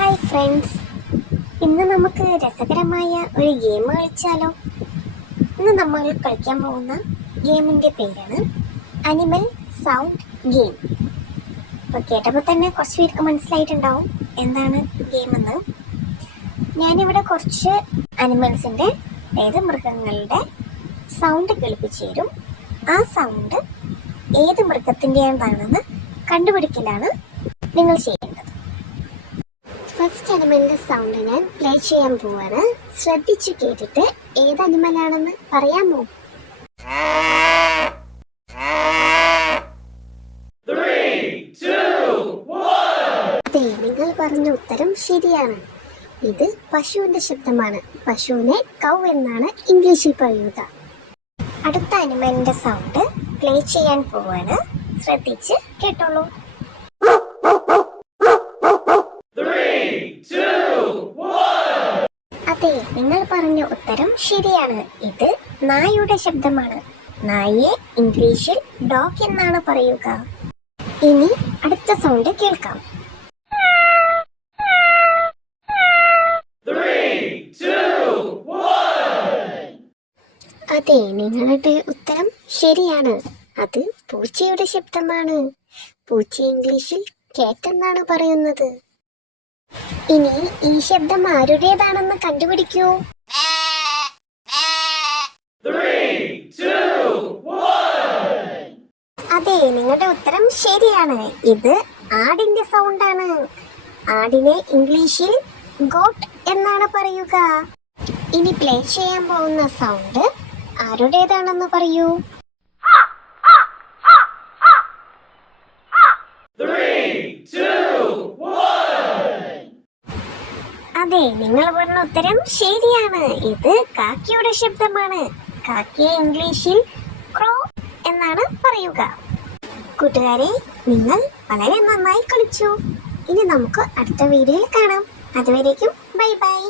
Hi friends, ഇന്ന് നമുക്ക് രസകരമായ ഒരു ഗെയിം കളിച്ചാലോ? ഇന്ന് നമ്മൾ കളിക്കാൻ പോകുന്ന ഗെയിമിൻ്റെ പേരാണ് അനിമൽ സൗണ്ട് ഗെയിം. അപ്പോൾ കേട്ടപ്പോൾ തന്നെ കുറച്ച് പേർക്ക് മനസ്സിലായിട്ടുണ്ടാവും എന്താണ് ഗെയിമെന്ന്. ഞാനിവിടെ കുറച്ച് അനിമൽസിൻ്റെ, അതായത് മൃഗങ്ങളുടെ സൗണ്ട് കേൾപ്പിച്ചു തരും. ആ സൗണ്ട് ഏത് മൃഗത്തിൻ്റെതാണെന്ന് കണ്ടുപിടിക്കലാണ് നിങ്ങൾ ചെയ്യേണ്ടത്. ഫസ്റ്റ് അനിമലിന്റെ സൗണ്ട് ഞാൻ പ്ലേ ചെയ്യാൻ പോവാണ്. ശ്രദ്ധിച്ചു കേട്ടിട്ട് ഏത് അനിമലാണെന്ന് പറയാമോ? അതെ, നിങ്ങൾ പറഞ്ഞ ഉത്തരം ശരിയാണ്. ഇത് പശുവിന്റെ ശബ്ദമാണ്. പശുവിനെ കൗ എന്നാണ് ഇംഗ്ലീഷിൽ പറയുക. അടുത്ത അനിമലിന്റെ സൗണ്ട് പ്ലേ ചെയ്യാൻ പോവാണ്. ശ്രദ്ധിച്ച് കേട്ടോളൂ. അതെ, നിങ്ങൾ പറഞ്ഞ ഉത്തരം ശരിയാണ്. ഇത് നായയുടെ ശബ്ദമാണ്. നായയെ ഇംഗ്ലീഷിൽ ഡോഗ് എന്നാണ് പറയുക. ഇനി അടുത്ത സൗണ്ട് കേൾക്കാം. അതെ, നിങ്ങളുടെ ഉത്തരം ശരിയാണ്. അത് പൂച്ചയുടെ ശബ്ദമാണ്. പൂച്ച ഇംഗ്ലീഷിൽ കാറ്റ് എന്നാണ് പറയുന്നത്. ഇനി ഈ ശബ്ദം ആരുടേതാണെന്ന് കണ്ടുപിടിക്കൂ. അതെ, നിങ്ങളുടെ ഉത്തരം ശരിയാണ്. ഇത് ആടിന്റെ സൗണ്ടാണ്. ആടിനെ ഇംഗ്ലീഷിൽ ഗോട്ട് എന്നാണ് പറയുക. ഇനി പ്ലേ ചെയ്യാൻ പോകുന്ന സൗണ്ട് ആരുടേതാണെന്ന് പറയൂ. അതെ, നിങ്ങൾ പറഞ്ഞ ഉത്തരം ശരിയാണ്. ഇത് കാക്കയുടെ ശബ്ദമാണ്. കാക്കയെ ഇംഗ്ലീഷിൽ ക്രോ എന്നാണ് പറയുക. കൂട്ടുകാരെ, നിങ്ങൾ വളരെ നന്നായി കളിച്ചു. ഇനി നമുക്ക് അടുത്ത വീഡിയോയിൽ കാണാം. അതുവരേക്കും ബൈ ബൈ.